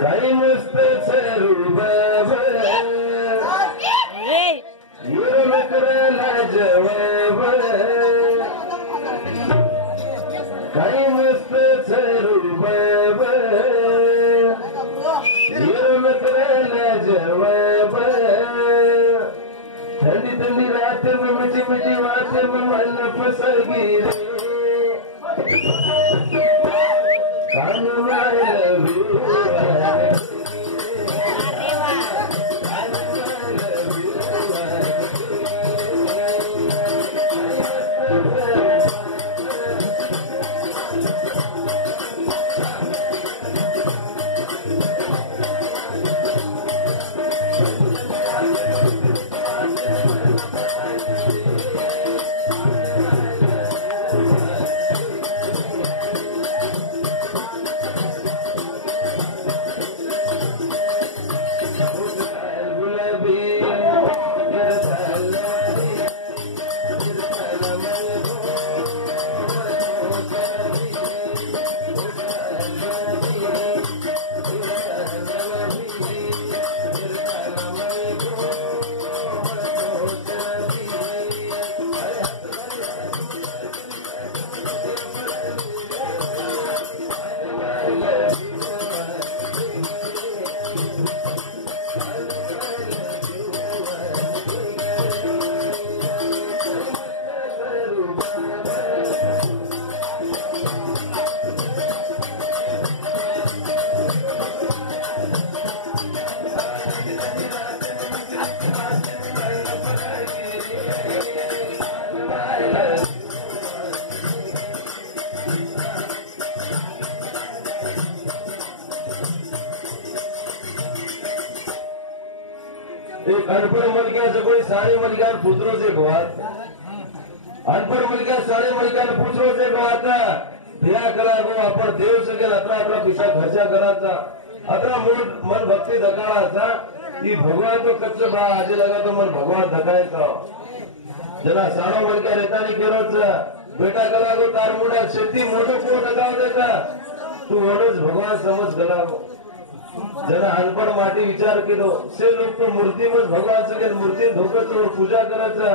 काही मस्त करायला जवाब काही मस्त रूबाब करायला जवाब थंडी थंडी रात में मिठी मिठी बात में मन फसगी कान अनपढ़ मलकिया से कोई सारे मलकिया पुत्रों से गवात अनपढ़ मलकिया सारे मलकिया पुत्रों से गवाता ध्या करा गो आपण देव सगळे अतरा अतरा पैसा खर्चा करायचा अतरा मन भक्ती धकाळाचा की भगवान तो कच्च बा आजे लगा तो मन भगवान धकायचा जना साणो मलकिया रेतानी केरोच बेटा कला गो तार मुंडा शेती मोठो को धकाव देता तू म्हणूच भगवान समज कला गो जना अनपढ़ माटी विचार केलो से लोग तो मूर्ति में भगवान सगे मूर्ति धोकत और पूजा करायचा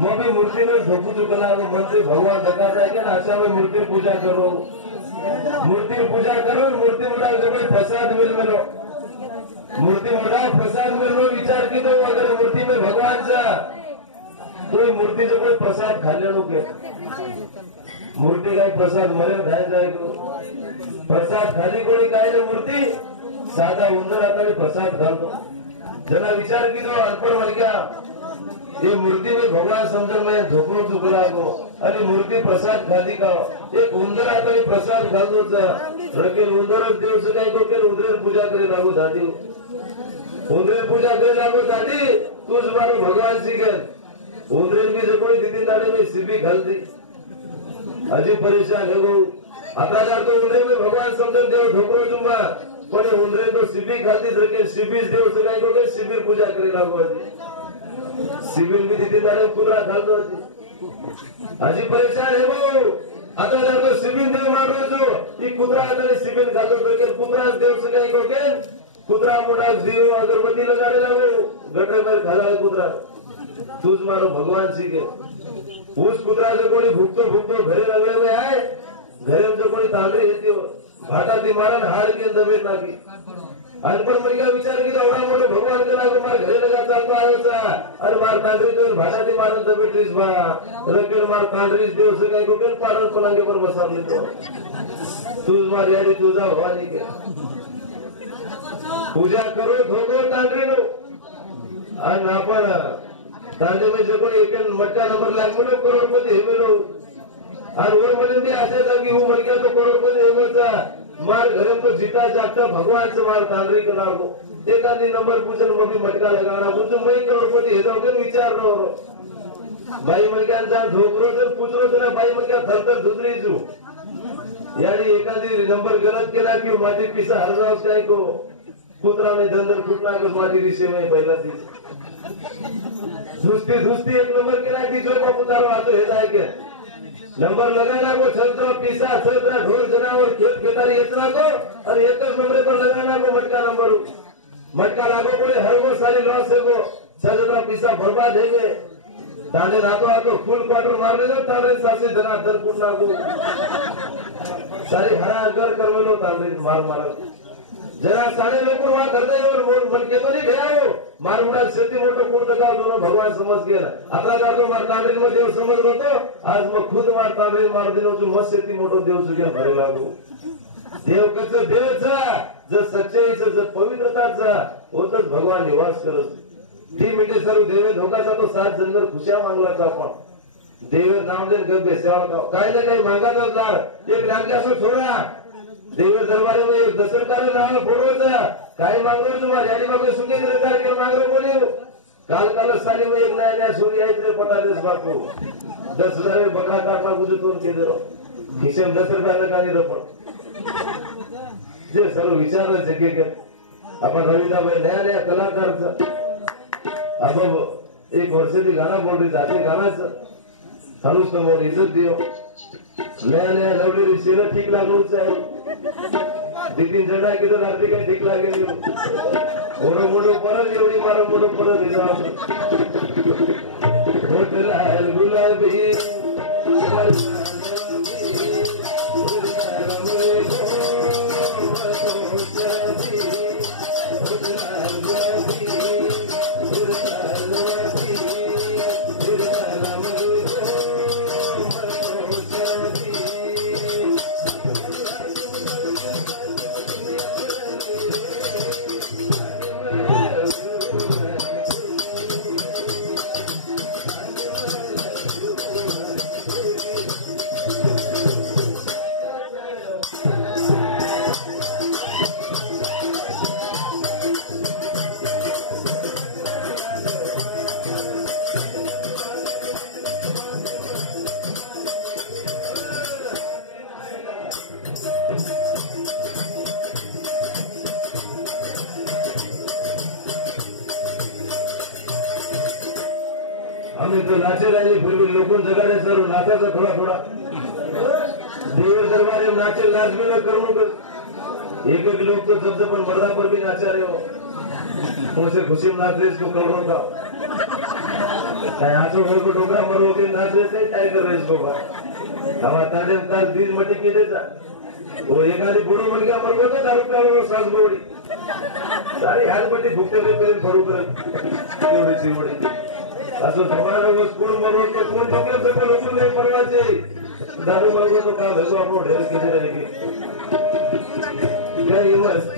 मग भी मूर्ति में धोकू चुकला मन से भगवान धकाता है ना अच्छा में मूर्ति पूजा करो मूर्ति पूजा करो मूर्ति मुड़ा जब प्रसाद मिलो मूर्ति मुड़ा प्रसाद मिलो विचार की दो अगर मूर्ति में भगवान सा तो मूर्ति जो कोई प्रसाद खाने लोग मूर्ति का प्रसाद मरे खाए जाए प्रसाद खाली कोणी काय मूर्ति साधा उंदर आता प्रसाद घालतो जना विचार की दो अनपढ़ मलक्या ये मूर्ति में भगवान समझ में झोपड़ो चुकला गो अरे मूर्ति प्रसाद खाली का एक उंदर आता प्रसाद घालतो रकेल उंदर देव से काय तो के उंदरे पूजा करे लागो दादी उंदरे पूजा करे लागो दादी तुझ मारो भगवान सीखेल उंदरे भी जो कोई दीदी दाने में सिबी घालती अजी परेशान है गो आता तो उंदरे में भगवान समझ देव झोपड़ो चुमा पण उंदरे तो शिबिर खाती रखे शिबिर देव से काय को शिबिर पूजा करे लागो शिबिर भी दीदी दाने कुदरा घालतो अजी परेशान है वो आता तो शिबिर देव मारो जो ये कुदरा आता शिबिर घालतो रखे कुदरा देव से काय को कुदरा मोटा जीव अगरबत्ती लगा रे लागो गटरे में खाला कुदरा तुझ मारो भगवान सीखे उस कुदरा से कोणी भुगतो घरे लागले हुए आहे घरे जो कोणी तांदरी येते भाटा ती मारा हार के दबेत नाखी अनपढ़ मलक्या विचार की एवढा मोठो भगवान केला मार घरे लगा चालतो आयोचा अरे मार तांदरी तो भाटा ती मारन दबेतीस बा रकेल मार तांदरीस देव से काय कोकेल पाडल पलंगे पर बसावले तो तुझ मार यारी तुझा भवानी के पूजा करो धोगो तांदरी नो आणि आपण तांदे में जो कोणी एक मटका नंबर लागलो करोडपती हे मेलो और वर मध्ये असे था की वो मलक्या तो करोडपती हेमचा मार घरे तो जीता जागता भगवान से मार तांडरी कलागो एखादी नंबर पूछन मम्मी मटका लगाना पूछो मैं करोडपती हे जाओ विचार रो बाई मलक्यांचा धोकरो जर पूछलो तर बाई मलक्या थरथर दुसरी जू यानी एखादी नंबर गलत केला की माटी पिसा हरजावस काय को कुत्रा ने धंदर फुटना को माटी रिसे में पहिला थी धुसती एक नंबर केला की जो बापू तारो आतो हे जाय के नंबर लगाए नाखो छत्र पीसा छत्र ढोर जनावर खेत खेतारी हेच नाखो और एक नंबर पर लगाए नाखो मटका नंबर मटका लागो पड़े हर वो सारी लॉस है वो छत्र पीसा बर्बाद है गे ताने रातो आतो फुल क्वार्टर मार लेना ताने सासे जना दरपुर नाखो सारी हरा अगर करवेलो ताने मार मार जरा सारे लोग वहां करते और मन के तो नहीं गया हो मार मुड़ा शेती मोटो कूड़ दगा दोनों भगवान समझ गए ना अपना तो मार तांबरी में देव समझ लो तो आज मैं खुद मार तांबरी मार दिनो जो मस्त शेती मोटो देव सुग्या भरे लागू देव कसं देवचा जर सच्चाईचा जर पवित्रताचा होतच भगवान निवास करत ती म्हणजे सर्व देवे धोकाचा तो 7 जन्म खुशिया मागलाचा आपण देवे नाम देन गप्पे सेवा काय ना काही मागाचा जार एक रांग्यासो छोडा देवे दरबारे में एक दसरकार नाम फोड़ोचा काय मांगरो तुम्हारे यानी बाबू सुकेंद्र कार्यक्रम मांगरो बोलियो काल काल साली में एक नया नया सूर्य इतने पटा देश बापू 10,000 में बकरा काटना कुछ तो उनके दे रो खिसे में 10 रुपया लगा नहीं रपड़ जे सर्व विचार जगह के अपन रविंद्र भाई नया नया कलाकार अब एक वर्ष से गाना बोल रही जाते गाना हनुस तो मोर इज्जत दियो नया नया लवली रिसीवर ठीक लागू चाहिए दीदी जड़ा किधर आरती का ठीक लागे नहीं ओरो मोड़ो पर एवढी मारो मोड़ो पर दिला होटल लाल गुलाबी हमें तो नाचे रहे फिर भी लोगों जगह रहे सर नाचा था थोड़ा थोड़ा देवर दरबार में नाचे नाच भी न करूँ एक एक लोग तो सबसे पर मर्दा पर भी नाचा रहे हो उनसे खुशी में नाच रहे इसको कर रहा था आंसू घर को डोकरा मरो के नाच रहे थे क्या कर रहे इसको हमारा तारे काल 20 मटी की देता वो एक आधी बुढ़ो बन गया मर गया था दारू प्यालो सास गोड़ी सारी हाथ पट्टी भुगते हुए फरू कर चिवड़ी असं समारोह स्कूल मरो तो कोण बघेल सगळं लोकल नाही परवाचे दारू मागो तो का भेगो आपण ढेर किती रहेगी जय मस्त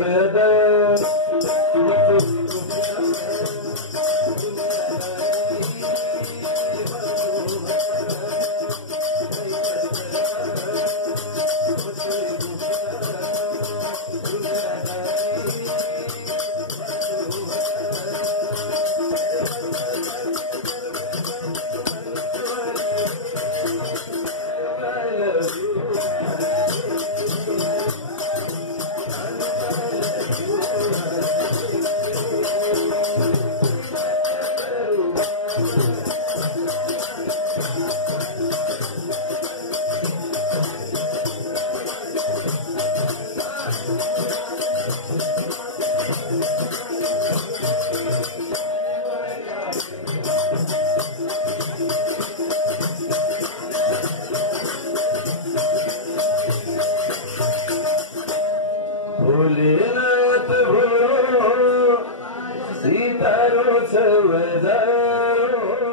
भोलेनाथ भोलो सीतारो छवदारो